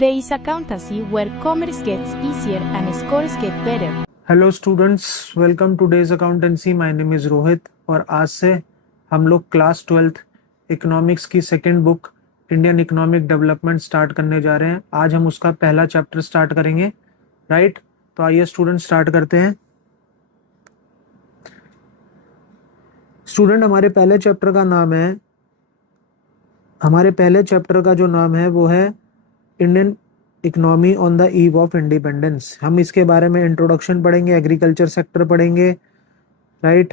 There is accountancy where commerce gets easier and scores get better. Hello students, welcome two days accountancy. My name is Rohit और आज से हम लोग class 12th economics की second book Indian economic development start करने जा रहे हैं। आज हम उसका पहला चैप्टर स्टार्ट करेंगे, राइट? तो आइए स्टूडेंट स्टार्ट करते हैं। स्टूडेंट, हमारे पहले चैप्टर का जो नाम है वो है Indian economy on the eve of independence. हम इसके बारे में इंट्रोडक्शन पढ़ेंगे, एग्रीकल्चर सेक्टर पढ़ेंगे, राइट?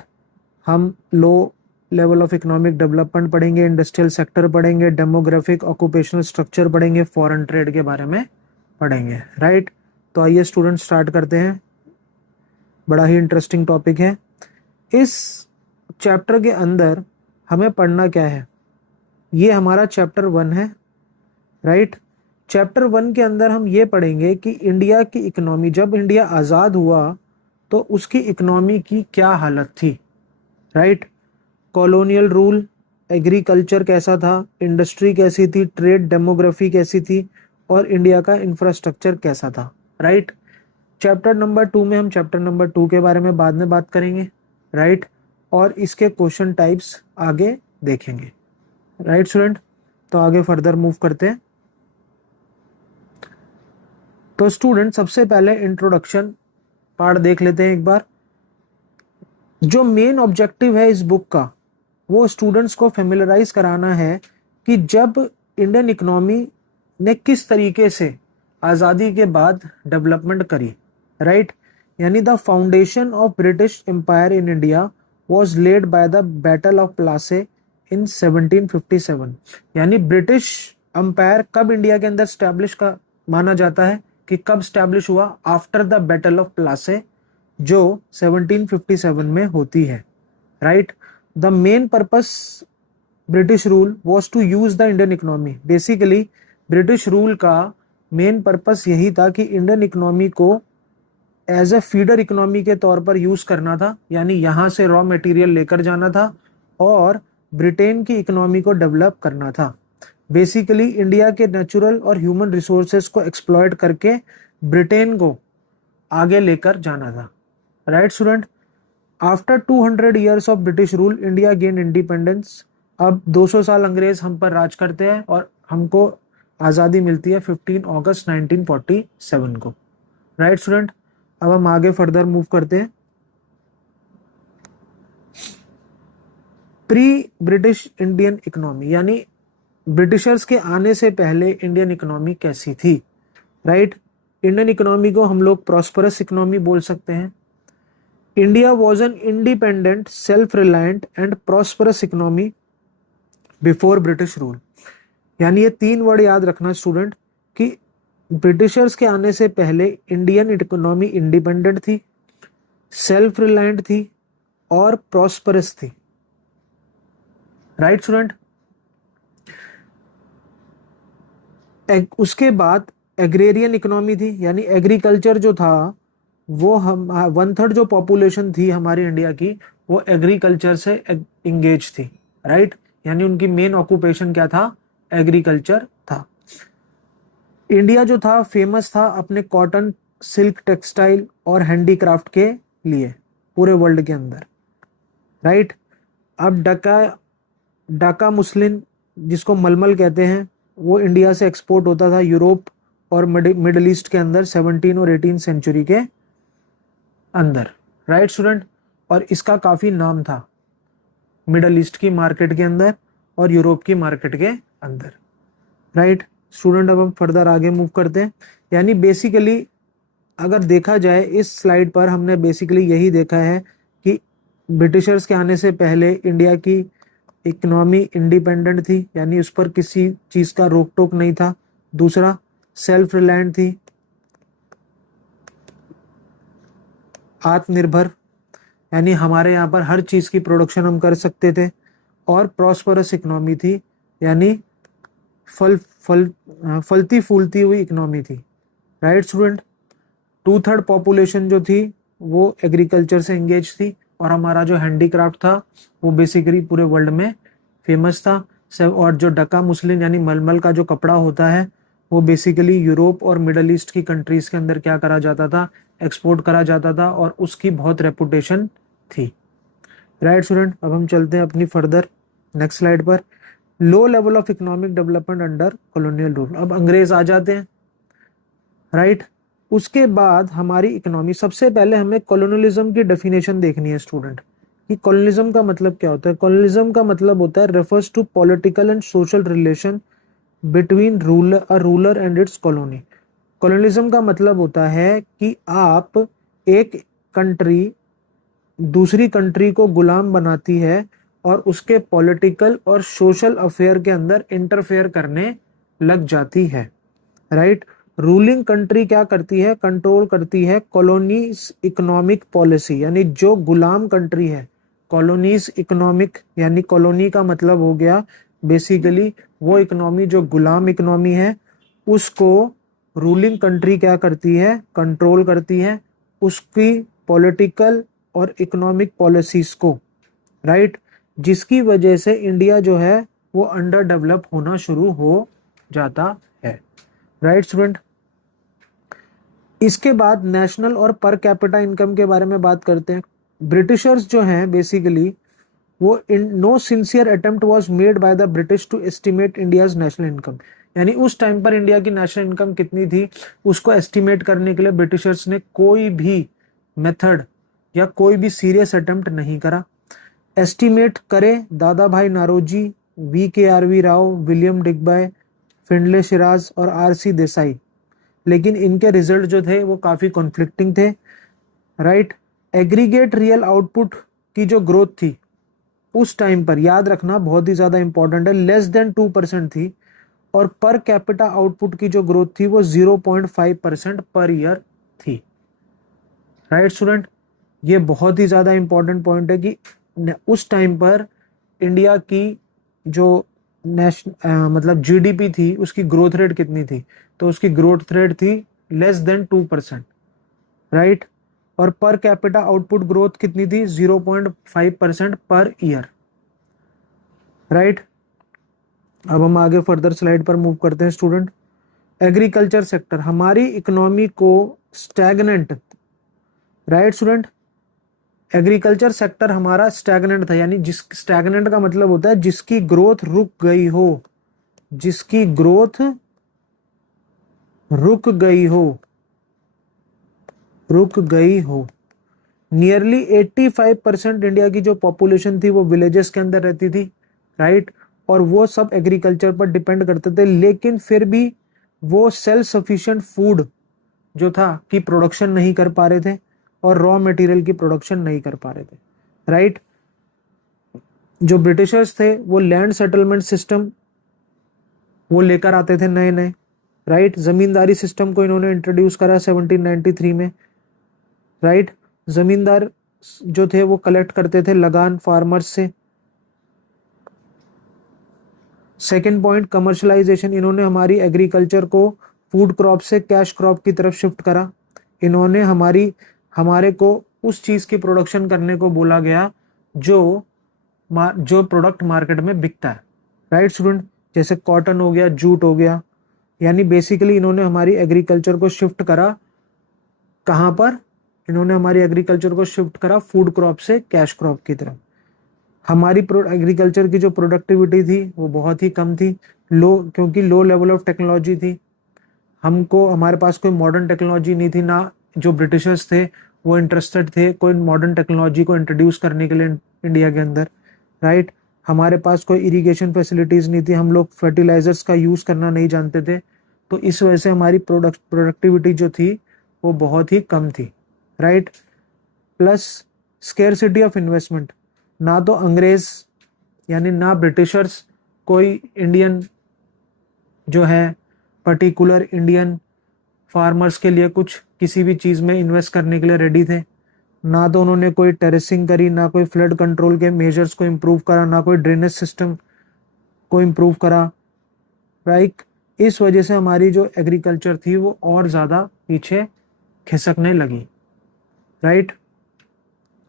हम low level of economic development पढ़ेंगे, इंडस्ट्रियल सेक्टर पढ़ेंगे, डेमोग्राफिक ऑक्यूपेशनल स्ट्रक्चर पढ़ेंगे, फॉरेन ट्रेड के बारे में पढ़ेंगे, राइट? तो आइए स्टूडेंट स्टार्ट करते हैं। बड़ा ही इंटरेस्टिंग टॉपिक है। इस चैप्टर के अंदर हमें पढ़ना क्या है? ये हमारा चैप्टर 1 है, राइट? चैप्टर 1 के अंदर हम ये पढ़ेंगे कि इंडिया की इकोनॉमी, जब इंडिया आज़ाद हुआ तो उसकी इकोनॉमी की क्या हालत थी, राइट? कॉलोनियल रूल, एग्रीकल्चर कैसा था, इंडस्ट्री कैसी थी, ट्रेड, डेमोग्राफी कैसी थी और इंडिया का इंफ्रास्ट्रक्चर कैसा था, राइट? चैप्टर नंबर 2 में हम चैप्टर नंबर 2 के बारे में बाद में बात करेंगे, राइट? और इसके क्वेश्चन टाइप्स आगे देखेंगे, राइट स्टूडेंट? तो आगे फर्दर मूव करते हैं। तो स्टूडेंट, सबसे पहले इंट्रोडक्शन पार्ट देख लेते हैं एक बार। जो मेन ऑब्जेक्टिव है इस बुक का वो स्टूडेंट्स को फेमिलराइज कराना है कि जब इंडियन इकोनॉमी ने किस तरीके से आज़ादी के बाद डेवलपमेंट करी, राइट? यानी the foundation of British empire in India was laid by the battle of Plassey in 1757। यानी ब्रिटिश एम्पायर कब इंडिया के अंदर स्टैब्लिश का माना जाता है कि कब स्टैब्लिश हुआ? After the battle of Plassey, जो 1757 में होती है, right? The main purpose British rule was to use the Indian economy. Basically British rule का मेन पर्पस यही था कि इंडियन इकोनॉमी को एज ए फीडर इकोनॉमी के तौर पर यूज करना था, यानी यहाँ से रॉ मटेरियल लेकर जाना था और ब्रिटेन की इकोनॉमी को डेवलप करना था। बेसिकली इंडिया के नेचुरल और ह्यूमन रिसोर्सेज को एक्सप्लॉयट करके ब्रिटेन को आगे लेकर जाना था, right student? After 200 years of British rule India gain independence. अब 200 साल अंग्रेज हम पर राज करते हैं और हमको आज़ादी मिलती है 15 अगस्त 1947 को, राइट स्टूडेंट? अब हम आगे फर्दर मूव करते हैं। प्री ब्रिटिश इंडियन इकोनॉमी, यानी ब्रिटिशर्स के आने से पहले इंडियन इकोनॉमी कैसी थी, राइट? इंडियन इकोनॉमी को हम लोग प्रॉस्परस इकोनॉमी बोल सकते हैं। India was an independent, self reliant and prosperous economy before British rule. यानी ये 3 वर्ड याद रखना स्टूडेंट कि ब्रिटिशर्स के आने से पहले इंडियन इकोनॉमी इंडिपेंडेंट थी, सेल्फ रिलायंट थी और प्रॉस्परस थी, राइट स्टूडेंट? उसके बाद एग्रेरियन इकोनॉमी थी, यानी एग्रीकल्चर जो था वो हम 1/3 जो पॉपुलेशन थी हमारी इंडिया की वो एग्रीकल्चर से इंगेज थी, राइट? यानी उनकी मेन ऑक्यूपेशन क्या था? एग्रीकल्चर था। इंडिया जो था फेमस था अपने कॉटन, सिल्क, टेक्सटाइल और हैंडीक्राफ्ट के लिए पूरे वर्ल्ड के अंदर, राइट? अब ढाका मुस्लिन, जिसको मलमल कहते हैं, वो इंडिया से एक्सपोर्ट होता था यूरोप और मिडिल ईस्ट के अंदर 17 और 18 सेंचुरी के अंदर, राइट स्टूडेंट? और इसका काफ़ी नाम था मिडिल ईस्ट की मार्केट के अंदर और यूरोप की मार्केट के अंदर, राइट स्टूडेंट? अब हम फर्दर आगे मूव करते हैं। यानी बेसिकली अगर देखा जाए इस स्लाइड पर हमने बेसिकली यही देखा है कि ब्रिटिशर्स के आने से पहले इंडिया की इकोनॉमी इंडिपेंडेंट थी, यानी उस पर किसी चीज़ का रोक टोक नहीं था। दूसरा, सेल्फ रिलायंट थी, आत्मनिर्भर, यानी हमारे यहाँ पर हर चीज़ की प्रोडक्शन हम कर सकते थे। और प्रॉस्परस इकोनॉमी थी, यानी फलती फूलती हुई इकोनॉमी थी, राइट स्टूडेंट? 2/3 पॉपुलेशन जो थी वो एग्रीकल्चर से इंगेज थी और हमारा जो हैंडीक्राफ्ट था वो बेसिकली पूरे वर्ल्ड में फेमस था। और जो ढाका मुस्लिन यानी मलमल का जो कपड़ा होता है वो बेसिकली यूरोप और मिडल ईस्ट की कंट्रीज के अंदर क्या करा जाता था, एक्सपोर्ट करा जाता था, और उसकी बहुत रेपुटेशन थी। राइट स्टूडेंट, अब हम चलते हैं अपनी फर्दर नेक्स्ट स्लाइड पर। Low level of economic development under colonial rule. अब अंग्रेज आ जाते हैं, राइट। उसके बाद हमारी इकोनॉमी, सबसे पहले हमें कॉलोनियलिज्म की डेफिनेशन देखनी है स्टूडेंट, कि कॉलोनियलिज्म का मतलब क्या होता है। कॉलोनियलिज्म का मतलब होता है refers to political and social relation between ruler and its colony. Colonialism का मतलब होता है कि आप, एक कंट्री दूसरी कंट्री को गुलाम बनाती है और उसके पॉलिटिकल और सोशल अफेयर के अंदर इंटरफेयर करने लग जाती है, राइट। रूलिंग कंट्री क्या करती है, कंट्रोल करती है कॉलोनीज इकोनॉमिक पॉलिसी, यानी जो गुलाम कंट्री है। कॉलोनीज इकोनॉमिक यानी कॉलोनी का मतलब हो गया बेसिकली वो इकोनॉमी जो गुलाम इकोनॉमी है, उसको रूलिंग कंट्री क्या करती है, कंट्रोल करती है, उसकी पॉलिटिकल और इकोनॉमिक पॉलिसीज को, राइट। जिसकी वजह से इंडिया जो है वो अंडर डेवलप होना शुरू हो जाता है, राइट स्टूडेंट। इसके बाद नेशनल और पर कैपिटा इनकम के बारे में बात करते हैं। ब्रिटिशर्स जो हैं बेसिकली वो, no sincere attempt was made by the British to estimate India's national income, यानी उस टाइम पर इंडिया की नेशनल इनकम कितनी थी उसको एस्टिमेट करने के लिए ब्रिटिशर्स ने कोई भी मेथड या कोई भी सीरियस अटेम्प्ट नहीं करा। एस्टिमेट करे Dadabhai Naoroji, VKRV Rao, William Digby, Findlay Shirras और RC देसाई, लेकिन इनके रिजल्ट जो थे वो काफी कॉन्फ्लिक्टिंग थे, राइट। एग्रीगेट रियल आउटपुट की जो ग्रोथ थी उस टाइम पर, याद रखना बहुत ही ज्यादा इंपॉर्टेंट है, लेस देन 2% थी, और पर कैपिटा आउटपुट की जो ग्रोथ थी वो 0.5% पर ईयर थी, राइट स्टूडेंट। ये बहुत ही ज्यादा इंपॉर्टेंट पॉइंट है कि उस टाइम पर इंडिया की जो मतलब GDP थी उसकी ग्रोथ रेट कितनी थी, तो उसकी ग्रोथ रेट थी लेस देन 2%, राइट। और पर कैपिटा आउटपुट ग्रोथ कितनी थी, 0.5% पर ईयर, राइट। अब हम आगे फर्दर स्लाइड पर मूव करते हैं स्टूडेंट। एग्रीकल्चर सेक्टर, हमारी इकोनॉमी को stagnant, right student. Agriculture sector हमारा स्टैग्नेंट था, यानी जिस स्टैग्नेंट का मतलब होता है जिसकी ग्रोथ रुक गई हो, जिसकी ग्रोथ रुक गई हो, रुक गई हो। नियरली 85% इंडिया की जो पॉपुलेशन थी वो विलेजेस के अंदर रहती थी, राइट। और वो सब एग्रीकल्चर पर डिपेंड करते थे, लेकिन फिर भी वो सेल्फ सफिशिएंट फूड जो था की प्रोडक्शन नहीं कर पा रहे थे और रॉ मटेरियल की प्रोडक्शन नहीं कर पा रहे थे, राइट। जो ब्रिटिशर्स थे वो लैंड सेटलमेंट सिस्टम वो लेकर आते थे नए नए, राइट। जमींदारी सिस्टम को इन्होंने इंट्रोड्यूस करा 1793 में, राइट। जमींदार जो थे वो कलेक्ट करते थे लगान फार्मर्स से। सेकेंड पॉइंट, कमर्शलाइजेशन, इन्होंने हमारी एग्रीकल्चर को फूड क्रॉप से कैश क्रॉप की तरफ शिफ्ट करा। इन्होंने हमारे को उस चीज की प्रोडक्शन करने को बोला गया जो प्रोडक्ट मार्केट में बिकता है, राइट स्टूडेंट। जैसे कॉटन हो गया, जूट हो गया, यानी बेसिकली इन्होंने हमारी एग्रीकल्चर को शिफ्ट करा कहां पर, इन्होंने हमारी एग्रीकल्चर को शिफ्ट करा फूड क्रॉप से कैश क्रॉप की तरफ। हमारी एग्रीकल्चर की जो प्रोडक्टिविटी थी वो बहुत ही कम थी, क्योंकि लो लेवल ऑफ टेक्नोलॉजी थी। हमारे पास कोई मॉडर्न टेक्नोलॉजी नहीं थी, ना जो ब्रिटिशर्स थे वो इंटरेस्टेड थे कोई मॉडर्न टेक्नोलॉजी को इंट्रोड्यूस करने के लिए इंडिया के अंदर, राइट। हमारे पास कोई इरिगेशन फैसिलिटीज नहीं थी, हम लोग फर्टिलाइजर्स का यूज करना नहीं जानते थे, तो इस वजह से हमारी प्रोडक्टिविटी जो थी वो बहुत ही कम थी, right. Plus scarcity of investment, ना तो अंग्रेज यानी ना ब्रिटिशर्स कोई इंडियन जो है पर्टिकुलर इंडियन फार्मर्स के लिए कुछ किसी भी चीज में इन्वेस्ट करने के लिए रेडी थे, ना तो उन्होंने कोई टेरेसिंग करी, ना कोई फ्लड कंट्रोल के मेजर्स को इम्प्रूव करा, ना कोई ड्रेनेज सिस्टम को इम्प्रूव करा, राइट। इस वजह से हमारी जो एग्रीकल्चर थी वो और ज्यादा पीछे खिसकने लगी, राइट।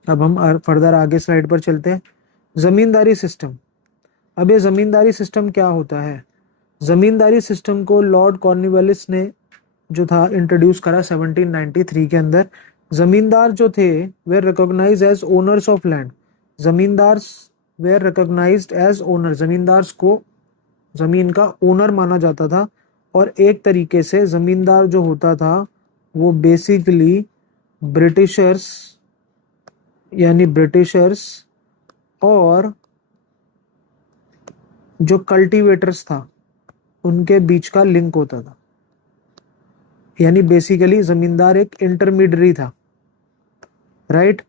अब हम फर्दर आगे स्लाइड पर चलते हैं। जमींदारी सिस्टम, अब ये जमींदारी सिस्टम क्या होता है, जमींदारी सिस्टम को लॉर्ड कॉर्नवालिस ने जो था इंट्रोड्यूस करा 1793 के अंदर। जमींदार जो थे वे recognise as owners of land. Zamindar वे रिकॉग्नाइज्ड एज ओनर, जमींदार को जमीन का ओनर माना जाता था। और एक तरीके से जमींदार जो होता था वो बेसिकली ब्रिटिशर्स और जो कल्टीवेटर्स था उनके बीच का लिंक होता था। यानी बेसिकली जमींदार एक इंटरमीडियरी था, right.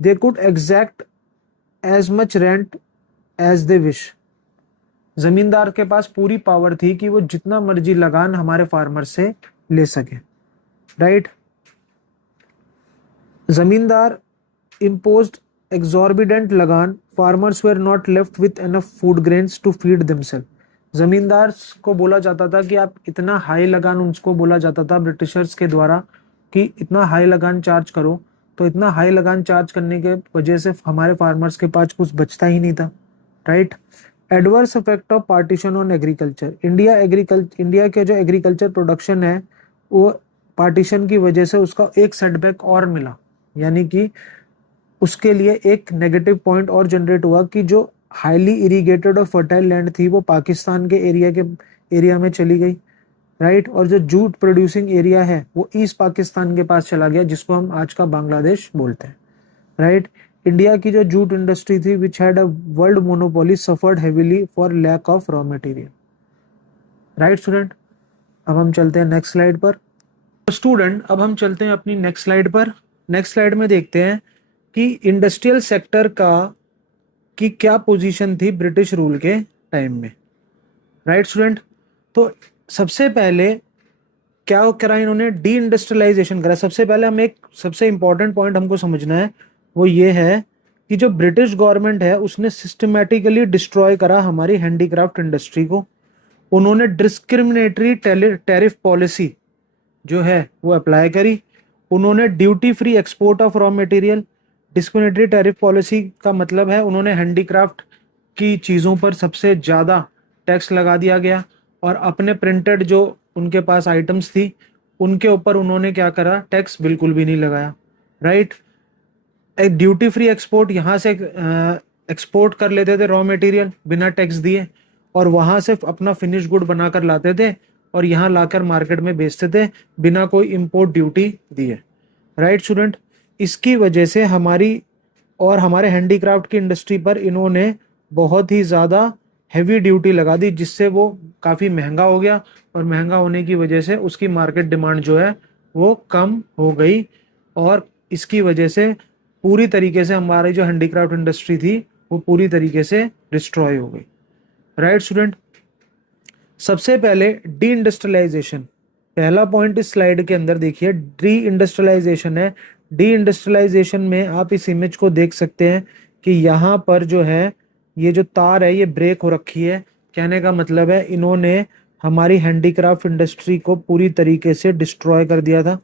They could exact as much rent as they wish. Zamindar के पास पूरी पावर थी कि वो जितना मर्जी लगान हमारे फार्मर से ले सके, राइट। जमींदार imposed exorbitant लगान, farmers were not left with enough food grains to feed themselves। जमींदार को बोला जाता था कि आप इतना हाई लगान, उनको बोला जाता था ब्रिटिशर्स के द्वारा कि इतना हाई लगान चार्ज करो, तो इतना हाई लगान चार्ज करने के वजह से हमारे फार्मर्स के पास कुछ बचता ही नहीं था, right. Adverse effect of partition on agriculture. India के जो एग्रीकल्चर प्रोडक्शन है वो पार्टीशन की वजह से उसका एक सेटबैक और मिला, यानी कि उसके लिए एक नेगेटिव पॉइंट और जनरेट हुआ कि जो हाईली इरिगेटेड और फर्टाइल लैंड थी वो पाकिस्तान के एरिया में चली गई, राइट। और जो जूट प्रोड्यूसिंग एरिया है वो ईस्ट पाकिस्तान के पास चला गया, जिसको हम आज का बांग्लादेश बोलते हैं, राइट। इंडिया की जो जूट इंडस्ट्री थी which had a world monopoly suffered heavily for lack of raw material, right student. अब हम चलते हैं नेक्स्ट स्लाइड पर। स्टूडेंट अब हम चलते हैं अपनी नेक्स्ट स्लाइड पर। नेक्स्ट स्लाइड में देखते हैं कि इंडस्ट्रियल सेक्टर की क्या पोजीशन थी ब्रिटिश रूल के टाइम में, राइट स्टूडेंट। तो सबसे पहले क्या करा इन्होंने, डी इंडस्ट्रियलाइजेशन करा। सबसे पहले हम एक सबसे इंपॉर्टेंट पॉइंट हमको समझना है, वो ये है कि जो ब्रिटिश गवर्नमेंट है उसने सिस्टमैटिकली डिस्ट्रॉय करा हमारी हैंडीक्राफ्ट इंडस्ट्री को। उन्होंने डिस्क्रिमिनेटरी टैरिफ पॉलिसी जो है वो अप्लाई करी। उन्होंने duty free export of raw material. Discriminatory tariff policy का मतलब है उन्होंने हैंडीक्राफ्ट की चीज़ों पर सबसे ज़्यादा टैक्स लगा दिया गया, और अपने प्रिंटेड जो उनके पास आइटम्स थी उनके ऊपर उन्होंने क्या करा, टैक्स बिल्कुल भी नहीं लगाया, राइट। एक ड्यूटी फ्री एक्सपोर्ट, यहाँ से एक्सपोर्ट कर लेते थे रॉ मटेरियल बिना टैक्स दिए, और वहाँ से अपना फिनिश गुड बनाकर लाते थे और यहाँ लाकर मार्केट में बेचते थे बिना कोई इम्पोर्ट ड्यूटी दिए, राइट स्टूडेंट। इसकी वजह से हमारी और हमारे हैंडीक्राफ्ट की इंडस्ट्री पर इन्होंने बहुत ही ज़्यादा हैवी ड्यूटी लगा दी, जिससे वो काफ़ी महंगा हो गया, और महंगा होने की वजह से उसकी मार्केट डिमांड जो है वो कम हो गई, और इसकी वजह से पूरी तरीके से हमारी जो हैंडीक्राफ्ट इंडस्ट्री थी वो पूरी तरीके से डिस्ट्रॉय हो गई, राइट स्टूडेंट। सबसे पहले डी इंडस्ट्रियलाइजेशन, पहला पॉइंट इस स्लाइड के अंदर देखिए डी इंडस्ट्रियलाइजेशन है। डी इंडस्ट्रियलाइजेशन में आप इस इमेज को देख सकते हैं कि यहाँ पर जो है ये जो तार है ये ब्रेक हो रखी है। कहने का मतलब है इन्होंने हमारी हैंडीक्राफ्ट इंडस्ट्री को पूरी तरीके से डिस्ट्रॉय कर दिया था,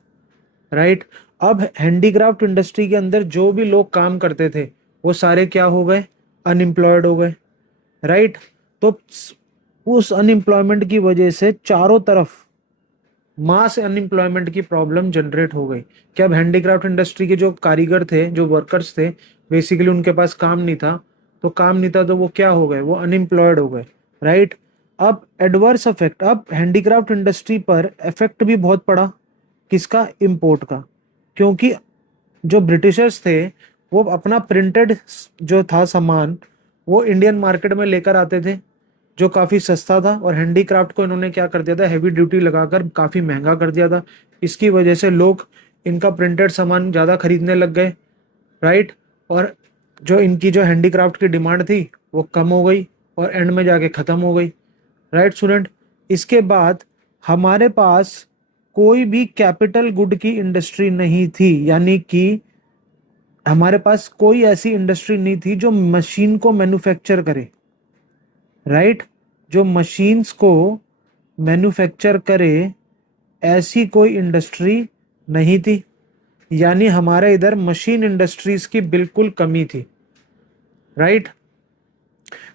राइट। अब हैंडीक्राफ्ट इंडस्ट्री के अंदर जो भी लोग काम करते थे वो सारे क्या हो गए, अनएम्प्लॉयड हो गए, राइट। तो उस अनएम्प्लॉयमेंट की वजह से चारों तरफ मास अनएम्प्लॉयमेंट की प्रॉब्लम जनरेट हो गई कि अब हैंडीक्राफ्ट इंडस्ट्री के जो कारीगर थे, जो वर्कर्स थे, बेसिकली उनके पास काम नहीं था, तो वो क्या हो गए, वो अनएम्प्लॉयड हो गए, राइट। अब एडवर्स इफेक्ट, अब हैंडीक्राफ्ट इंडस्ट्री पर इफेक्ट भी बहुत पड़ा, किसका, इंपोर्ट का। क्योंकि जो ब्रिटिशर्स थे वो अपना प्रिंटेड जो था सामान वो इंडियन मार्केट में लेकर आते थे जो काफ़ी सस्ता था, और हैंडीक्राफ्ट को इन्होंने क्या कर दिया था, हैवी ड्यूटी लगाकर काफ़ी महंगा कर दिया था। इसकी वजह से लोग इनका प्रिंटेड सामान ज़्यादा खरीदने लग गए, राइट। और जो इनकी जो हैंडीक्राफ्ट की डिमांड थी वो कम हो गई और एंड में जाके ख़त्म हो गई, राइट स्टूडेंट। इसके बाद हमारे पास कोई भी कैपिटल गुड की इंडस्ट्री नहीं थी, यानी कि हमारे पास कोई ऐसी इंडस्ट्री नहीं थी जो मशीन को मैन्युफैक्चर करे, राइट। जो मशीन्स को मैन्युफैक्चर करे ऐसी कोई इंडस्ट्री नहीं थी, यानी हमारे इधर मशीन इंडस्ट्रीज की बिल्कुल कमी थी, राइट।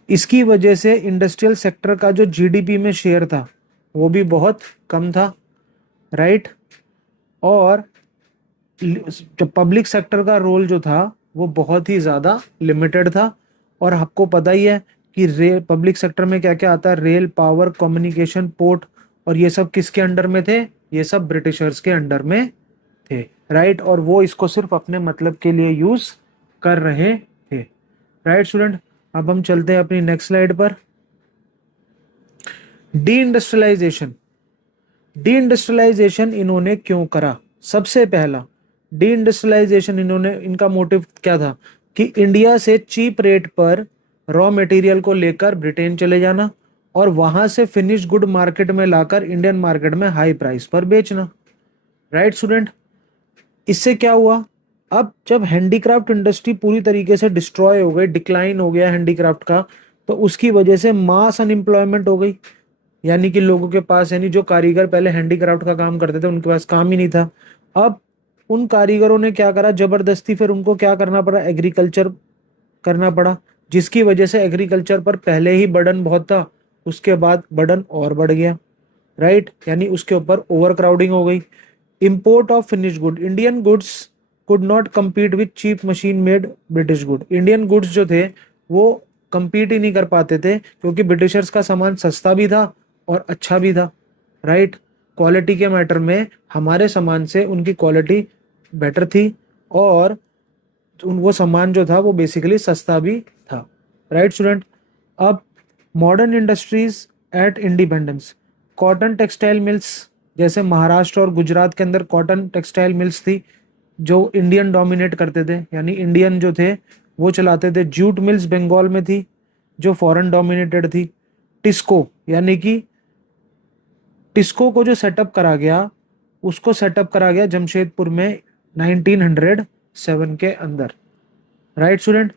इसकी वजह से इंडस्ट्रियल सेक्टर का जो जीडीपी में शेयर था वो भी बहुत कम था, राइट। और जो पब्लिक सेक्टर का रोल जो था वो बहुत ही ज़्यादा लिमिटेड था। और आपको पता ही है कि रेल पब्लिक सेक्टर में क्या क्या आता है, रेल, पावर, कम्युनिकेशन, पोर्ट, और ये सब किसके अंडर में थे, ये सब ब्रिटिशर्स के अंडर में थे, राइट। और वो इसको सिर्फ अपने मतलब के लिए यूज कर रहे थे, राइट स्टूडेंट। अब हम चलते हैं अपनी नेक्स्ट स्लाइड पर। Deindustrialisation. डी इंडस्ट्रियलाइजेशन इन्होंने क्यों करा? सबसे पहला डी इंडस्ट्रियलाइजेशन इनका मोटिव क्या था कि इंडिया से चीप रेट पर रॉ मटेरियल को लेकर ब्रिटेन चले जाना और वहां से फिनिश गुड मार्केट में लाकर इंडियन मार्केट में हाई प्राइस पर बेचना, राइट स्टूडेंट। इससे क्या हुआ, अब जब हैंडीक्राफ्ट इंडस्ट्री पूरी तरीके से डिस्ट्रॉय हो गई, डिक्लाइन हो गया हैंडीक्राफ्ट का, तो उसकी वजह से मास अनएम्प्लॉयमेंट हो गई। यानी कि लोगों के पास, यानी जो कारीगर पहले हैंडीक्राफ्ट का काम करते थे उनके पास काम ही नहीं था। अब उन कारीगरों ने क्या करा, जबरदस्ती फिर उनको क्या करना पड़ा, एग्रीकल्चर करना पड़ा, जिसकी वजह से एग्रीकल्चर पर पहले ही बर्डन बहुत था, उसके बाद बर्डन और बढ़ गया, राइट। यानी उसके ऊपर ओवर क्राउडिंग हो गई। Import of finish good, Indian goods could not compete with cheap machine made British good. Indian goods जो थे वो compete ही नहीं कर पाते थे, क्योंकि ब्रिटिशर्स का सामान सस्ता भी था और अच्छा भी था, राइट। क्वालिटी के मैटर में हमारे सामान से उनकी क्वालिटी बेटर थी, और वो सामान जो था वो बेसिकली सस्ता भी था, राइट स्टूडेंट। अब modern industries at independence, cotton textile mills, जैसे महाराष्ट्र और गुजरात के अंदर कॉटन टेक्सटाइल मिल्स थी जो इंडियन डोमिनेट करते थे, यानी इंडियन जो थे वो चलाते थे। जूट मिल्स बंगाल में थी जो फॉरेन डोमिनेटेड थी। टिस्को, यानी कि टिस्को को जो सेटअप करा गया, उसको सेटअप करा गया जमशेदपुर में 1907 के अंदर, राइट स्टूडेंट।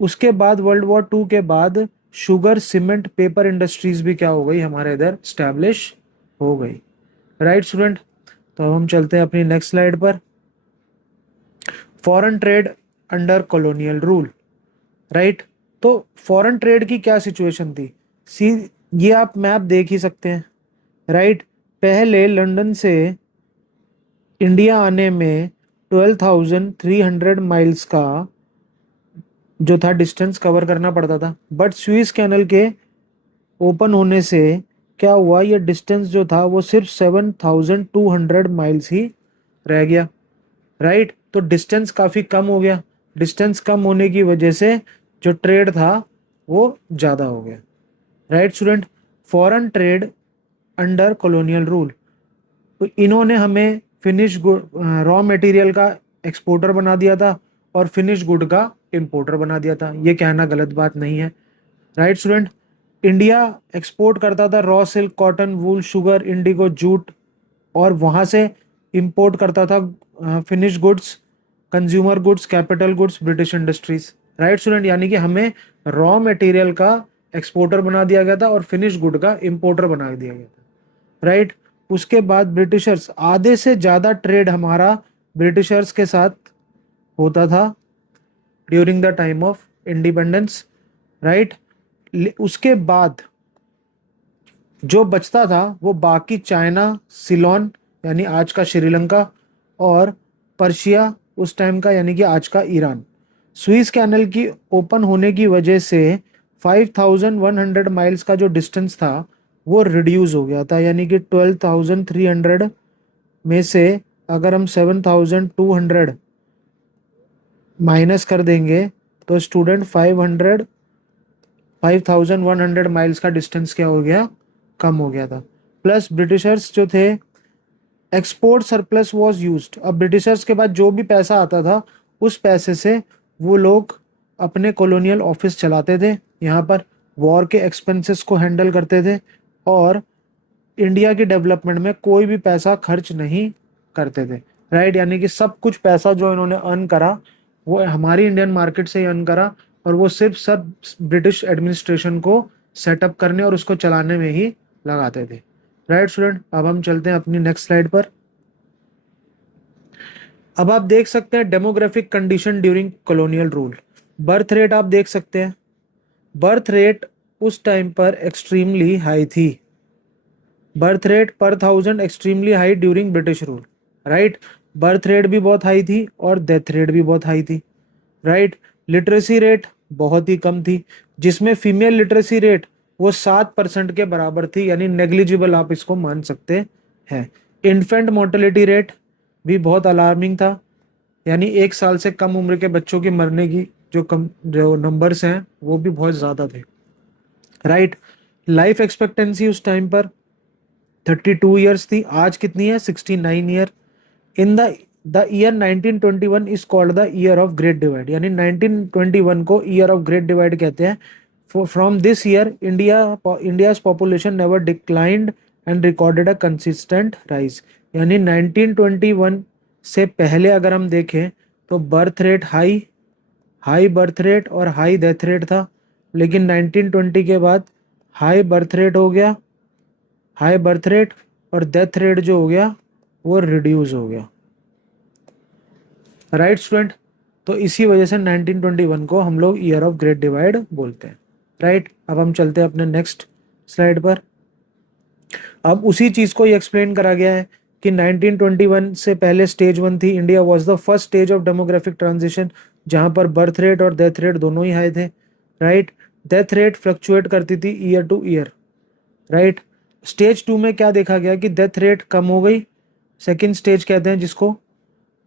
उसके बाद वर्ल्ड वॉर 2 के बाद शुगर, सीमेंट, पेपर इंडस्ट्रीज भी क्या हो गई, हमारे इधर स्टैब्लिश हो गई, राइट स्टूडेंट। तो अब हम चलते हैं अपनी नेक्स्ट स्लाइड पर। Foreign trade under colonial rule, right. तो फॉरेन ट्रेड की क्या सिचुएशन थी, सी ये आप मैप देख ही सकते हैं, राइट। पहले लंदन से इंडिया आने में 12,300 माइल्स का जो था डिस्टेंस कवर करना पड़ता था, बट स्विस कैनल के ओपन होने से क्या हुआ, ये डिस्टेंस जो था वो सिर्फ 7,200 माइल्स ही रह गया, राइट। तो डिस्टेंस काफ़ी कम हो गया। डिस्टेंस कम होने की वजह से जो ट्रेड था वो ज़्यादा हो गया, right student. Foreign trade under colonial rule, तो इन्होंने हमें फिनिश गुड, रॉ मटेरियल का एक्सपोर्टर बना दिया था और फिनिश गुड का इंपोर्टर बना दिया था। ये कहना गलत बात नहीं है, राइट स्टूडेंट। इंडिया एक्सपोर्ट करता था रॉ सिल्क, कॉटन, वूल, शुगर, इंडिगो, जूट, और वहाँ से इंपोर्ट करता था finish goods, consumer goods, capital goods, British industries, right student. यानी कि हमें रॉ मटेरियल का एक्सपोर्टर बना दिया गया था और फिनिश गुड का इंपोर्टर बना दिया गया था, राइट। उसके बाद ब्रिटिशर्स, आधे से ज़्यादा ट्रेड हमारा ब्रिटिशर्स के साथ होता था during the time of independence, right. उसके बाद जो बचता था वो बाकी चाइना, सिलोन यानी आज का श्रीलंका, और पर्शिया उस टाइम का यानी कि आज का ईरान। स्विस कैनल की ओपन होने की वजह से 5,100 माइल्स का जो डिस्टेंस था वो रिड्यूस हो गया था, यानी कि 12,300 में से अगर हम 7,200 माइनस कर देंगे तो स्टूडेंट 5,100 माइल्स का डिस्टेंस क्या हो गया, कम हो गया था। प्लस ब्रिटिशर्स जो थे, एक्सपोर्ट सरप्लस वाज यूज्ड। अब ब्रिटिशर्स के पास जो भी पैसा आता था उस पैसे से वो लोग अपने कॉलोनियल ऑफिस चलाते थे, यहाँ पर वॉर के एक्सपेंसेस को हैंडल करते थे, और इंडिया की डेवलपमेंट में कोई भी पैसा खर्च नहीं करते थे, राइट। यानी कि सब कुछ पैसा जो इन्होंने अर्न करा वो हमारी इंडियन मार्केट से ही अर्न करा, और वो सिर्फ सब ब्रिटिश एडमिनिस्ट्रेशन को सेटअप करने और उसको चलाने में ही लगाते थे, राइट स्टूडेंट। अब हम चलते हैं अपनी नेक्स्ट स्लाइड पर। अब आप देख सकते हैं demographic condition during colonial rule. Birth rate आप देख सकते हैं, बर्थ रेट उस टाइम पर एक्सट्रीमली हाई थी, बर्थ रेट पर thousand extremely high during British rule, right. Birth rate भी बहुत हाई थी और डेथ रेट भी बहुत हाई थी, राइट। लिटरेसी रेट बहुत ही कम थी, जिसमें फीमेल लिटरेसी रेट वो 7% के बराबर थी, यानी नेग्लिजिबल आप इसको मान सकते हैं। इन्फेंट मोर्टेलिटी रेट भी बहुत अलार्मिंग था, यानी 1 साल से कम उम्र के बच्चों की मरने की जो नंबर्स हैं वो भी बहुत ज़्यादा थे, राइट। लाइफ एक्सपेक्टेंसी उस टाइम पर 32 ईयर्स थी, आज कितनी है 69 year. In the year 1921 is called the year of great divide, यानी 1921 को ईयर ऑफ ग्रेट डिवाइड कहते हैं। From this year India's population never declined and recorded a consistent rise, यानी 1921 से पहले अगर हम देखें तो birth rate high birth rate और हाई डेथ रेट था, लेकिन 1920 के बाद हाई बर्थ रेट हो गया, हाई बर्थ रेट और डेथ रेट जो हो गया वो रिड्यूस हो गया, राइट स्टूडेंट। तो इसी वजह से 1921 को हम लोग ईयर ऑफ ग्रेट डिवाइड बोलते हैं, राइट। अब हम चलते हैं अपने नेक्स्ट स्लाइड पर। अब उसी चीज को ये एक्सप्लेन करा गया है कि 1921 से पहले स्टेज 1 थी, India was the first stage of demographic transition, जहां पर बर्थ रेट और डेथ रेट दोनों ही हाई थे, राइट। डेथ रेट फ्लक्चुएट करती थी year two year, right. Stage 2 में क्या देखा गया कि डेथ रेट कम हो गई, सेकेंड स्टेज कहते हैं जिसको,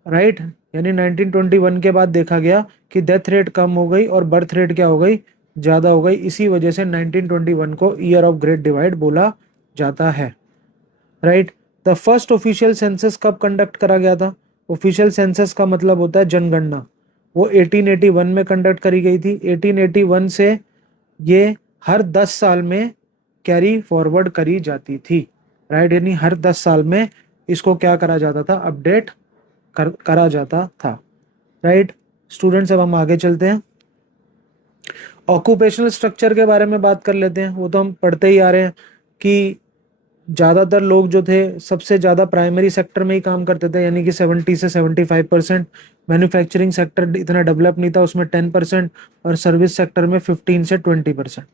राइट। यानी 1921 के बाद देखा गया कि डेथ रेट कम हो गई और बर्थ रेट क्या हो गई, ज़्यादा हो गई। इसी वजह से 1921 को ईयर ऑफ ग्रेट डिवाइड बोला जाता है, right. The first official census कब कंडक्ट करा गया था? ऑफिशियल सेंसस का मतलब होता है जनगणना, वो 1881 में कंडक्ट करी गई थी। 1881 से ये हर 10 साल में कैरी फॉरवर्ड करी जाती थी, राइट। यानी हर 10 साल में इसको क्या करा जाता था, अपडेट करा जाता था, राइट। स्टूडेंट्स अब हम आगे चलते हैं, ऑक्यूपेशनल स्ट्रक्चर के बारे में बात कर लेते हैं। वो तो हम पढ़ते ही आ रहे हैं कि ज़्यादातर लोग जो थे सबसे ज़्यादा प्राइमरी सेक्टर में ही काम करते थे, यानी कि 70 से 75%। मैन्युफैक्चरिंग सेक्टर इतना डेवलप नहीं था, उसमें 10%, और सर्विस सेक्टर में 15 से 20%,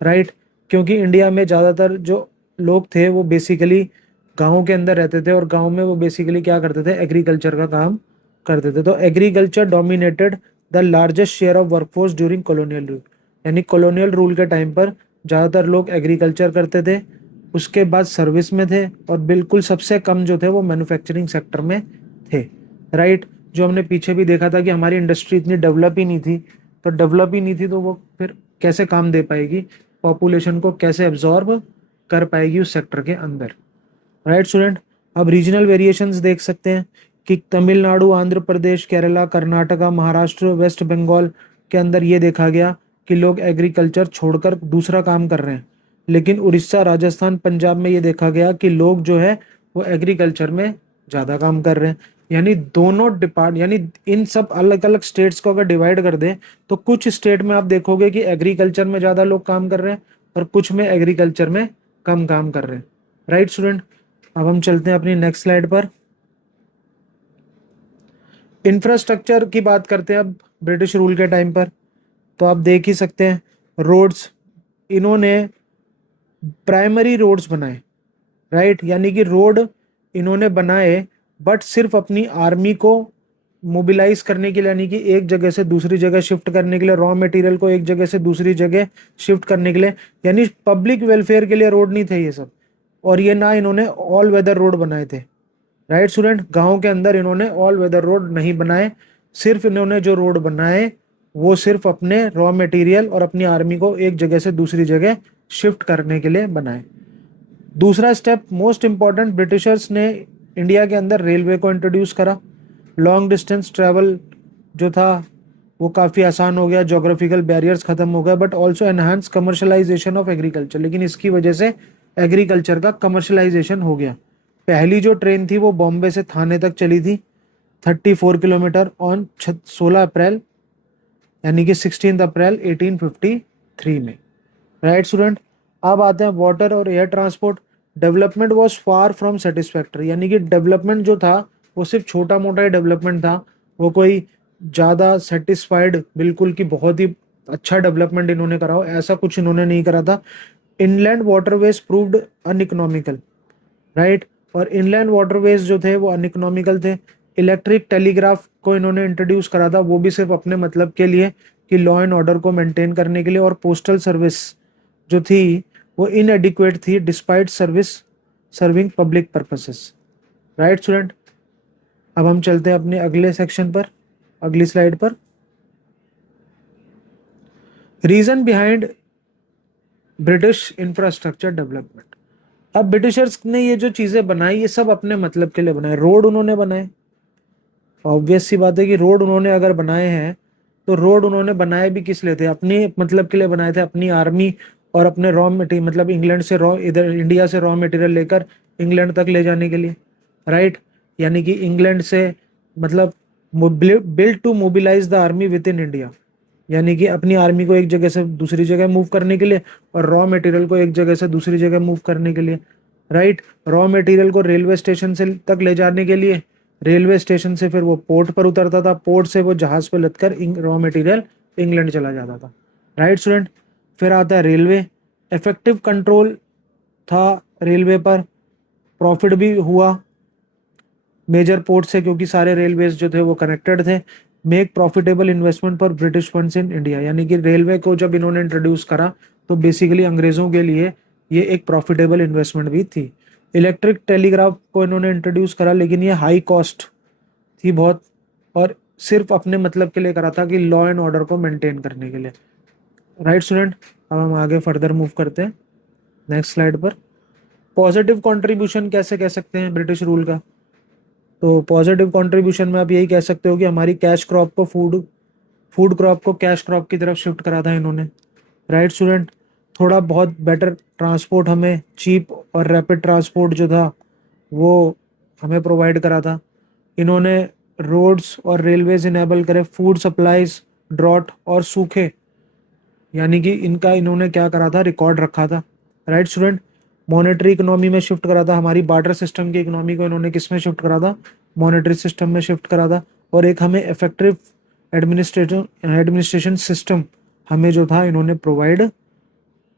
राइट। क्योंकि इंडिया में ज़्यादातर जो लोग थे वो बेसिकली गाँव के अंदर रहते थे, और गाँव में वो बेसिकली क्या करते थे, एग्रीकल्चर का काम करते थे। तो agriculture dominated the largest share of workforce during colonial rule, यानी कॉलोनियल रूल के टाइम पर ज़्यादातर लोग एग्रीकल्चर करते थे, उसके बाद सर्विस में थे, और बिल्कुल सबसे कम जो थे वो मैन्युफैक्चरिंग सेक्टर में थे, राइट। जो हमने पीछे भी देखा था कि हमारी इंडस्ट्री इतनी डेवलप ही नहीं थी, तो डेवलप ही नहीं थी तो वो फिर कैसे काम दे पाएगी, पॉपुलेशन को कैसे एब्जॉर्ब कर पाएगी उस सेक्टर के अंदर, राइट स्टूडेंट। अब रीजनल वेरिएशंस देख सकते हैं कि तमिलनाडु, आंध्र प्रदेश, केरला, कर्नाटका, महाराष्ट्र, वेस्ट बंगाल के अंदर ये देखा गया कि लोग एग्रीकल्चर छोड़कर दूसरा काम कर रहे हैं, लेकिन उड़ीसा, राजस्थान, पंजाब में ये देखा गया कि लोग जो है वो एग्रीकल्चर में ज़्यादा काम कर रहे हैं। यानी दोनों यानी इन सब अलग अलग स्टेट्स को अगर डिवाइड कर दें तो कुछ स्टेट में आप देखोगे कि एग्रीकल्चर में ज़्यादा लोग काम कर रहे हैं और कुछ में एग्रीकल्चर में कम काम कर रहे हैं, राइट स्टूडेंट। अब हम चलते हैं अपनी नेक्स्ट स्लाइड पर, इंफ्रास्ट्रक्चर की बात करते हैं अब ब्रिटिश रूल के टाइम पर। तो आप देख ही सकते हैं रोड्स, इन्होंने प्राइमरी रोड्स बनाए, राइट। यानी कि रोड इन्होंने बनाए बट सिर्फ अपनी आर्मी को मोबिलाइज करने के लिए, यानी कि एक जगह से दूसरी जगह शिफ्ट करने के लिए, रॉ मटेरियल को एक जगह से दूसरी जगह शिफ्ट करने के लिए, यानी पब्लिक वेलफेयर के लिए रोड नहीं थे ये सब। और ये ना इन्होंने ऑल वेदर रोड बनाए थे, राइट स्टूडेंट। गाँव के अंदर इन्होंने ऑल वेदर रोड नहीं बनाए, सिर्फ इन्होंने जो रोड बनाए वो सिर्फ अपने रॉ मटेरियल और अपनी आर्मी को एक जगह से दूसरी जगह शिफ्ट करने के लिए बनाए। दूसरा स्टेप मोस्ट इंपॉर्टेंट, ब्रिटिशर्स ने इंडिया के अंदर रेलवे को इंट्रोड्यूस करा। लॉन्ग डिस्टेंस ट्रैवल जो था वो काफ़ी आसान हो गया, जोग्राफिकल बैरियर्स खत्म हो गए, but also enhance commercialisation of agriculture, लेकिन इसकी वजह से एग्रीकल्चर का कमर्शलाइजेशन हो गया। पहली जो ट्रेन थी वो बॉम्बे से थाने तक चली थी, 34 किलोमीटर ऑन 16 अप्रैल, यानी कि 16 अप्रैल 1853 में, राइट स्टूडेंट। अब आते हैं वाटर और air transport. Development was far from satisfactory, यानी कि डेवलपमेंट जो था वो सिर्फ छोटा मोटा ही डेवलपमेंट था, वो कोई ज़्यादा सेटिस्फाइड बिल्कुल की बहुत ही अच्छा डेवलपमेंट इन्होंने करा हो, ऐसा कुछ इन्होंने नहीं करा था। Inland waterways proved uneconomical, right, और इनलैंड वाटरवेज जो थे वो अनइकोनॉमिकल थे। इलेक्ट्रिक टेलीग्राफ को इन्होंने इंट्रोड्यूस करा था, वो भी सिर्फ अपने मतलब के लिए कि लॉ एंड ऑर्डर को मेंटेन करने के लिए। और पोस्टल सर्विस जो थी वो इनएडिक्वेट थी despite serving public purposes, right student. अब हम चलते हैं अपने अगले सेक्शन पर, अगली स्लाइड पर। Reason behind British infrastructure development. अब ब्रिटिशर्स ने ये जो चीजें बनाई ये सब अपने मतलब के लिए बनाए। रोड उन्होंने बनाए, ऑब्वियस सी बात है कि रोड उन्होंने अगर बनाए हैं तो रोड उन्होंने बनाए भी किस लिए थे, अपने मतलब के लिए बनाए थे, अपनी आर्मी और अपने रॉ मटेरियल, मतलब इंग्लैंड से रॉ, इधर इंडिया से रॉ मटेरियल लेकर इंग्लैंड तक ले जाने के लिए, राइट। यानी कि इंग्लैंड से मतलब build to mobilise the army within India, यानी कि अपनी आर्मी को एक जगह से दूसरी जगह मूव करने के लिए और रॉ मटेरियल को एक जगह से दूसरी जगह मूव करने के लिए, राइट। रॉ मटेरियल को रेलवे स्टेशन से तक ले जाने के लिए, रेलवे स्टेशन से फिर वो पोर्ट पर उतरता था, पोर्ट से वो जहाज पर लदकर रॉ मटेरियल इंग्लैंड चला जाता था, राइट स्टूडेंट। फिर आता है रेलवे। इफेक्टिव कंट्रोल था रेलवे पर, प्रॉफिट भी हुआ मेजर पोर्ट से क्योंकि सारे रेलवेज जो थे वो कनेक्टेड थे। Make profitable investment for British funds in India, यानी कि रेलवे को जब इन्होंने इंट्रोड्यूस करा तो बेसिकली अंग्रेजों के लिए ये एक प्रॉफिटेबल इन्वेस्टमेंट भी थी। इलेक्ट्रिक टेलीग्राफ को इन्होंने इंट्रोड्यूस करा लेकिन ये हाई कॉस्ट थी बहुत, और सिर्फ अपने मतलब के लिए करा था कि लॉ एंड ऑर्डर को मेंटेन करने के लिए, राइट स्टूडेंट। अब हम आगे फर्दर मूव करते हैं नेक्स्ट स्लाइड पर। पॉजिटिव कंट्रीब्यूशन कैसे कह सकते हैं ब्रिटिश रूल का, तो पॉजिटिव कंट्रीब्यूशन में आप यही कह सकते हो कि हमारी कैश क्रॉप को फूड क्रॉप को कैश क्रॉप की तरफ शिफ्ट करा था इन्होंने, राइट स्टूडेंट। थोड़ा बहुत बेटर ट्रांसपोर्ट, हमें चीप और रैपिड ट्रांसपोर्ट जो था वो हमें प्रोवाइड करा था इन्होंने। रोड्स और रेलवेज इनेबल करे, फूड सप्लाईज, ड्रॉट और सूखे, यानी कि इनका इन्होंने क्या करा था, रिकॉर्ड रखा था, राइट स्टूडेंट। मॉनेटरी इकोनॉमी में शिफ्ट करा था, हमारी बार्टर सिस्टम की इकोनॉमी को इन्होंने किस में शिफ्ट करा था, मॉनेटरी सिस्टम में शिफ्ट करा था। और एक हमें इफेक्टिव एडमिनिस्ट्रेशन सिस्टम हमें जो था इन्होंने प्रोवाइड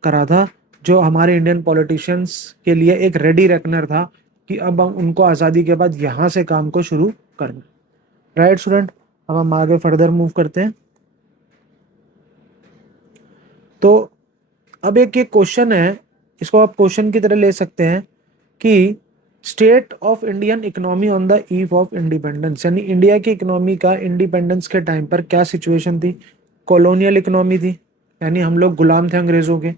करा था, जो हमारे इंडियन पॉलिटिशियंस के लिए एक रेडी रेकनर था कि अब हम उनको आज़ादी के बाद यहाँ से काम को शुरू करना, राइट स्टूडेंट। अब हम आगे फर्दर मूव करते हैं। तो अब एक ये क्वेश्चन है, इसको आप क्वेश्चन की तरह ले सकते हैं कि state of Indian economy on the eve of independence, यानी इंडिया की इकोनॉमी का इंडिपेंडेंस के टाइम पर क्या सिचुएशन थी। कॉलोनियल इकोनॉमी थी, यानी हम लोग गुलाम थे अंग्रेजों के।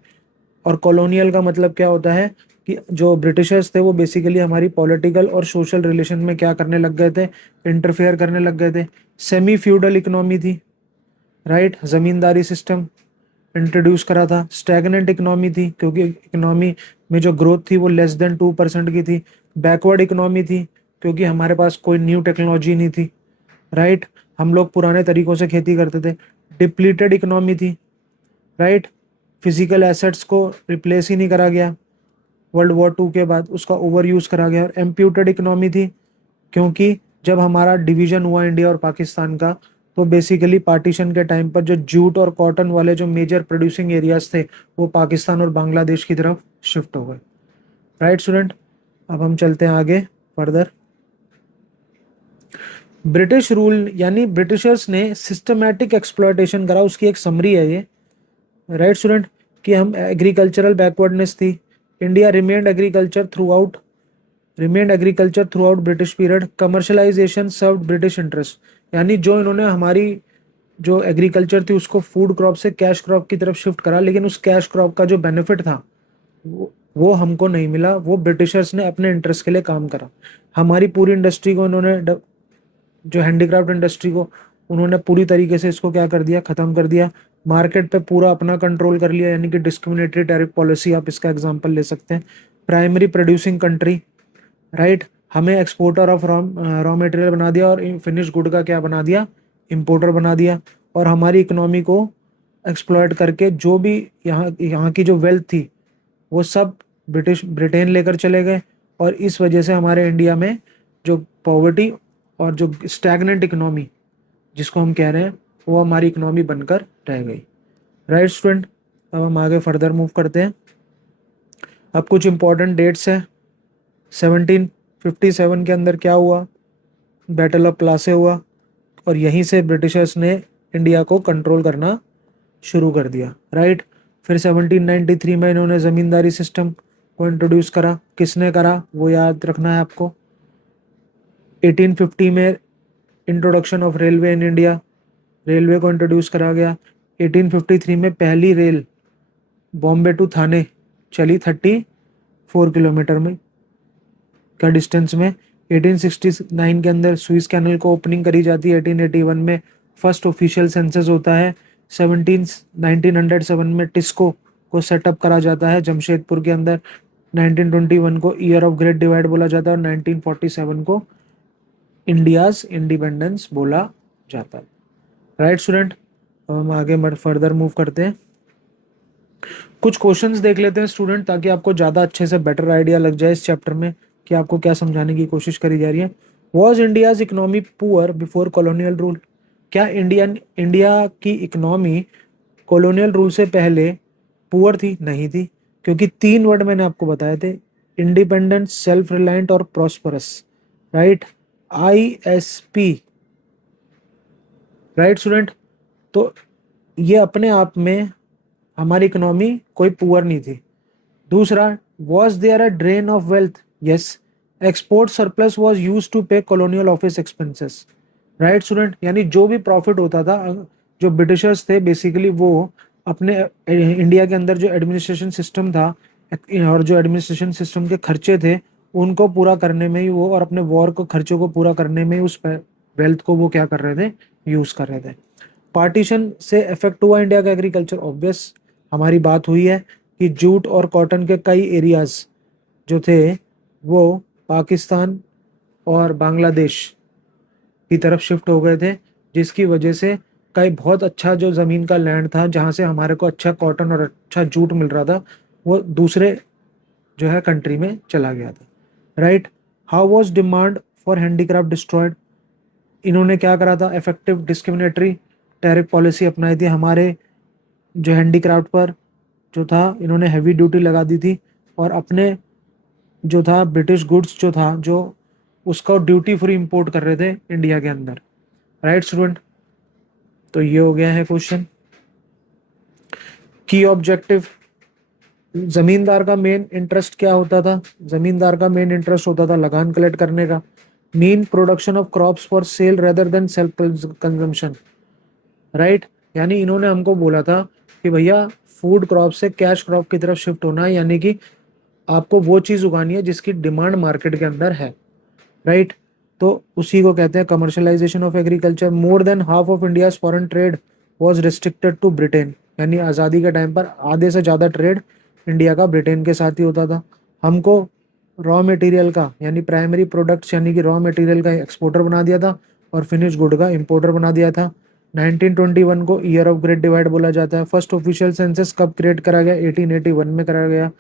और कॉलोनियल का मतलब क्या होता है कि जो ब्रिटिशर्स थे वो बेसिकली हमारी पॉलिटिकल और सोशल रिलेशन में क्या करने लग गए थे, इंटरफेयर करने लग गए थे। सेमी फ्यूडल इकोनॉमी थी, राइट, जमींदारी सिस्टम इंट्रोड्यूस करा था। स्टैगनेंट इकोनॉमी थी क्योंकि इकोनॉमी में जो ग्रोथ थी वो लेस देन 2% की थी। बैकवर्ड इकोनॉमी थी क्योंकि हमारे पास कोई न्यू टेक्नोलॉजी नहीं थी, राइट, हम लोग पुराने तरीकों से खेती करते थे। डिप्लीटेड इकोनॉमी थी, राइट, फिजिकल एसेट्स को रिप्लेस ही नहीं करा गया वर्ल्ड वॉर 2 के बाद, उसका ओवर यूज करा गया। और एम्प्यूटेड इकोनॉमी थी क्योंकि जब हमारा डिवीजन हुआ इंडिया और पाकिस्तान का तो बेसिकली पार्टीशन के टाइम पर जो जूट और कॉटन वाले जो मेजर प्रोड्यूसिंग एरियाज थे वो पाकिस्तान और बांग्लादेश की तरफ शिफ्ट हो गए, राइट स्टूडेंट। अब हम चलते हैं आगे फर्दर। ब्रिटिश रूल, यानी ब्रिटिशर्स ने सिस्टमैटिक एक्सप्लॉयटेशन करा, उसकी एक समरी है ये, राइट स्टूडेंट, कि हम एग्रीकल्चरल बैकवर्डनेस थी। India remained agriculture through out British period. Commercialisation served British interest, यानी जो इन्होंने हमारी जो एग्रीकल्चर थी उसको फूड क्रॉप से कैश क्रॉप की तरफ शिफ्ट करा, लेकिन उस कैश क्रॉप का जो बेनिफिट था वो हमको नहीं मिला, वो ब्रिटिशर्स ने अपने इंटरेस्ट के लिए काम करा। हमारी पूरी इंडस्ट्री को इन्होंने, जो हैंडीक्राफ्ट इंडस्ट्री को उन्होंने पूरी तरीके से इसको क्या कर दिया, खत्म कर दिया। मार्केट पे पूरा अपना कंट्रोल कर लिया, यानी कि डिस्क्रिमिनेटरी टैरिफ पॉलिसी, आप इसका एग्जांपल ले सकते हैं। प्राइमरी प्रोड्यूसिंग कंट्री, राइट, हमें एक्सपोर्टर ऑफ रॉ मटेरियल बना दिया और फिनिश गुड का क्या बना दिया, इंपोर्टर बना दिया। और हमारी इकोनॉमी को एक्सप्लॉयट करके जो भी यहाँ की जो वेल्थ थी वो सब ब्रिटेन लेकर चले गए। और इस वजह से हमारे इंडिया में जो पॉवर्टी और जो स्टैग्नेंट इकोनॉमी जिसको हम कह रहे हैं वो हमारी इकोनॉमी बनकर रह गई, राइट स्टूडेंट, अब हम आगे फर्दर मूव करते हैं। अब कुछ इंपॉर्टेंट डेट्स हैं। 1757 के अंदर क्या हुआ? बैटल ऑफ प्लासे हुआ, और यहीं से ब्रिटिशर्स ने इंडिया को कंट्रोल करना शुरू कर दिया। राइट। फिर 1793 में इन्होंने ज़मींदारी सिस्टम को इंट्रोड्यूस करा। किसने करा वो याद रखना है आपको। 1850 में introduction of railway in India, railway को इंट्रोड्यूस करा गया। 1853 में पहली रेल बॉम्बे टू थाने चली 34 किलोमीटर में का डिस्टेंस में। 1869 के अंदर स्विस कैनल को ओपनिंग करी जाती है। 1881 में फर्स्ट ऑफिशियल सेंसस होता है। 1907 में टिस्को को सेटअप करा जाता है जमशेदपुर के अंदर। 1921 को ईयर ऑफ ग्रेट डिवाइड बोला जाता है, और 1947 को इंडियाज इंडिपेंडेंस बोला जाता है। राइट स्टूडेंट, अब हम आगे फर्दर मूव करते हैं। कुछ क्वेश्चंस देख लेते हैं स्टूडेंट, ताकि आपको ज़्यादा अच्छे से बेटर आइडिया लग जाए इस चैप्टर में कि आपको क्या समझाने की कोशिश करी जा रही है। Was India's economy poor before colonial rule? क्या इंडिया की इकोनॉमी कॉलोनियल रूल से पहले पुअर थी? नहीं थी, क्योंकि 3 वर्ड मैंने आपको बताए थे, इंडिपेंडेंट, सेल्फ रिलायंट और prosperous. Right, ISP। Right student, तो ये अपने आप में हमारी इकोनॉमी कोई पुअर नहीं थी। दूसरा, was there a drain of wealth? Yes, export surplus was use to pay colonial office expenses. Right student, यानी जो भी प्रॉफिट होता था, जो ब्रिटिशर्स थे बेसिकली वो अपने इंडिया के अंदर जो एडमिनिस्ट्रेशन सिस्टम था और जो एडमिनिस्ट्रेशन सिस्टम के खर्चे थे उनको पूरा करने में ही वो, और अपने वॉर को खर्चों को पूरा करने में ही उस वेल्थ को वो क्या कर रहे थे, यूज कर रहे थे। पार्टीशन से इफेक्ट हुआ इंडिया का एग्रीकल्चर? ऑब्वियस, हमारी बात हुई है कि जूट और कॉटन के कई एरियाज जो थे वो पाकिस्तान और बांग्लादेश की तरफ शिफ्ट हो गए थे, जिसकी वजह से कई बहुत अच्छा जो ज़मीन का लैंड था जहाँ से हमारे को अच्छा कॉटन और अच्छा जूट मिल रहा था, वो दूसरे जो है कंट्री में चला गया था। Right. How was demand for handicraft destroyed? इन्होंने क्या करा था? इफेक्टिव डिस्क्रिमिनेटरी टैरिफ पॉलिसी अपनाई थी। हमारे जो हैंडीक्राफ्ट पर जो था इन्होंने हैवी ड्यूटी लगा दी थी, और अपने जो था ब्रिटिश गुड्स जो था जो उसका ड्यूटी फ्री इंपोर्ट कर रहे थे इंडिया के अंदर। राइट स्टूडेंट, तो ये हो गया है क्वेश्चन। की ऑब्जेक्टिव, जमींदार का मेन इंटरेस्ट क्या होता था? जमींदार का मेन इंटरेस्ट होता था लगान कलेक्ट करने का। Mean production of crops for sale rather than self consumption. Right, यानी इन्होंने हमको बोला था कि भैया फूड क्रॉप से कैश क्रॉप की तरफ शिफ्ट होना है, यानी कि आपको वो चीज़ उगानी है जिसकी डिमांड मार्केट के अंदर है। राइट, तो उसी को कहते हैं commercialisation of agriculture. More than half of India's foreign trade was restricted to Britain, यानी आज़ादी के टाइम पर आधे से ज़्यादा ट्रेड इंडिया का ब्रिटेन के साथ ही होता था। हमको रॉ मटेरियल का यानी प्राइमरी प्रोडक्ट्स यानी कि रॉ मटेरियल का एक्सपोर्टर बना दिया था, और फिनिश गुड का इंपोर्टर बना दिया था। 1921 को ईयर ऑफ ग्रेट डिवाइड बोला जाता है। फर्स्ट ऑफिशियल सेंसस कब क्रिएट करा गया? 1881 में करा गया।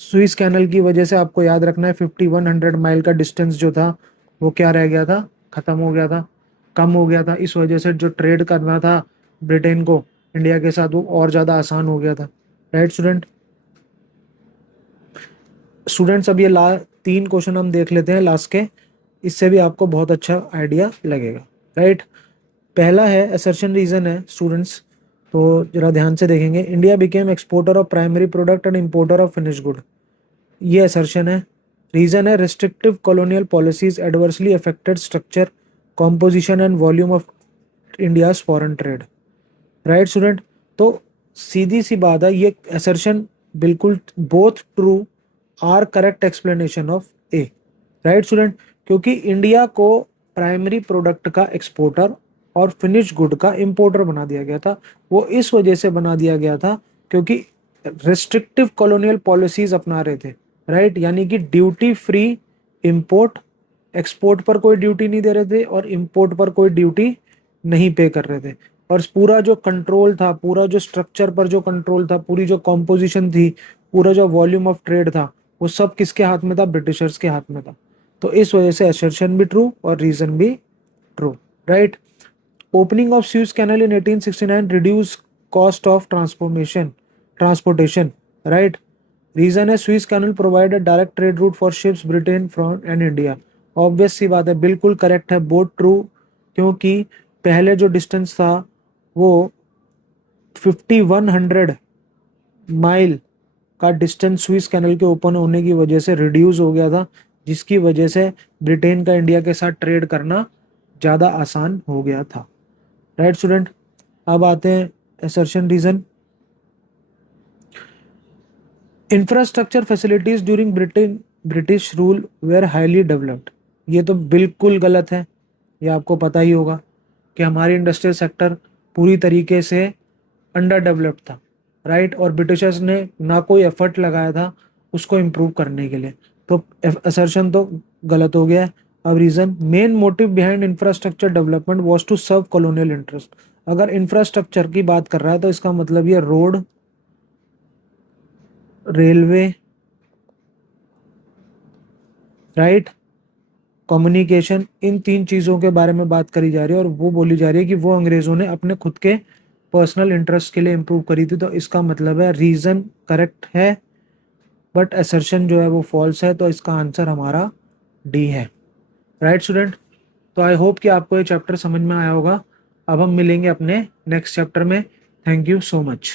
स्विस कैनल की वजह से आपको याद रखना है 5100 माइल का डिस्टेंस जो था वो क्या रह गया था? खत्म हो गया था, कम हो गया था। इस वजह से जो ट्रेड करना था ब्रिटेन को इंडिया के साथ वो और ज़्यादा आसान हो गया था। राइट स्टूडेंट्स, अब ये 3 क्वेश्चन हम देख लेते हैं लास्ट के, इससे भी आपको बहुत अच्छा आइडिया लगेगा। राइट, पहला है असर्शन रीजन है स्टूडेंट्स, तो जरा ध्यान से देखेंगे। India became exporter of primary product and importer of finish good, ये असर्शन है। रीजन है restrictive colonial policies adversely affected structure, composition and volume of India's foreign trade. Right student, तो सीधी सी बात है, ये असर्शन बिल्कुल both true are correct explanation of A. Right student, क्योंकि इंडिया को प्राइमरी प्रोडक्ट का एक्सपोर्टर और फिनिश गुड का इंपोर्टर बना दिया गया था। वो इस वजह से बना दिया गया था क्योंकि रिस्ट्रिक्टिव कॉलोनियल पॉलिसीज अपना रहे थे। राइट, यानी कि ड्यूटी फ्री इंपोर्ट, एक्सपोर्ट पर कोई ड्यूटी नहीं दे रहे थे और इंपोर्ट पर कोई ड्यूटी नहीं पे कर रहे थे। और पूरा जो कंट्रोल था, पूरा जो स्ट्रक्चर पर जो कंट्रोल था, पूरी जो कॉम्पोजिशन थी, पूरा जो वॉल्यूम ऑफ ट्रेड था, वो सब किसके हाथ में था? ब्रिटिशर्स के हाथ में था। तो इस वजह से असर्शन भी ट्रू और रीजन भी true. Right, opening of Suez canal in 1869 reduce cost of transportation, right? Reason है Suez canal provide direct trade route for ships Britain from and India. Obvious सी बात है, बिल्कुल करेक्ट है, बोथ ट्रू, क्योंकि पहले जो डिस्टेंस था वो 5100 माइल का डिस्टेंस स्विस कैनल के ओपन होने की वजह से रिड्यूस हो गया था, जिसकी वजह से ब्रिटेन का इंडिया के साथ ट्रेड करना ज़्यादा आसान हो गया था। राइट स्टूडेंट, अब आते हैं assertion reason. Infrastructure facilities during British rule were highly developed. ये तो बिल्कुल गलत है, ये आपको पता ही होगा कि हमारी इंडस्ट्रियल सेक्टर पूरी तरीके से अंडर डेवलप्ड था, राइट, और ब्रिटिशर्स ने ना कोई एफर्ट लगाया था उसको इम्प्रूव करने के लिए, तो असर्शन तो गलत हो गया है। अब reason, main motive behind infrastructure development was to serve colonial interest. अगर इंफ्रास्ट्रक्चर की बात कर रहा है तो इसका मतलब ये रोड, रेलवे, राइट, कम्युनिकेशन, इन 3 चीज़ों के बारे में बात करी जा रही है, और वो बोली जा रही है कि वो अंग्रेज़ों ने अपने खुद के पर्सनल इंटरेस्ट के लिए इम्प्रूव करी थी। तो इसका मतलब है रीज़न करेक्ट है बट असर्शन जो है वो फॉल्स है, तो इसका आंसर हमारा डी है। राइट स्टूडेंट, तो आई होप कि आपको ये चैप्टर समझ में आया होगा। अब हम मिलेंगे अपने नेक्स्ट चैप्टर में। Thank you so much.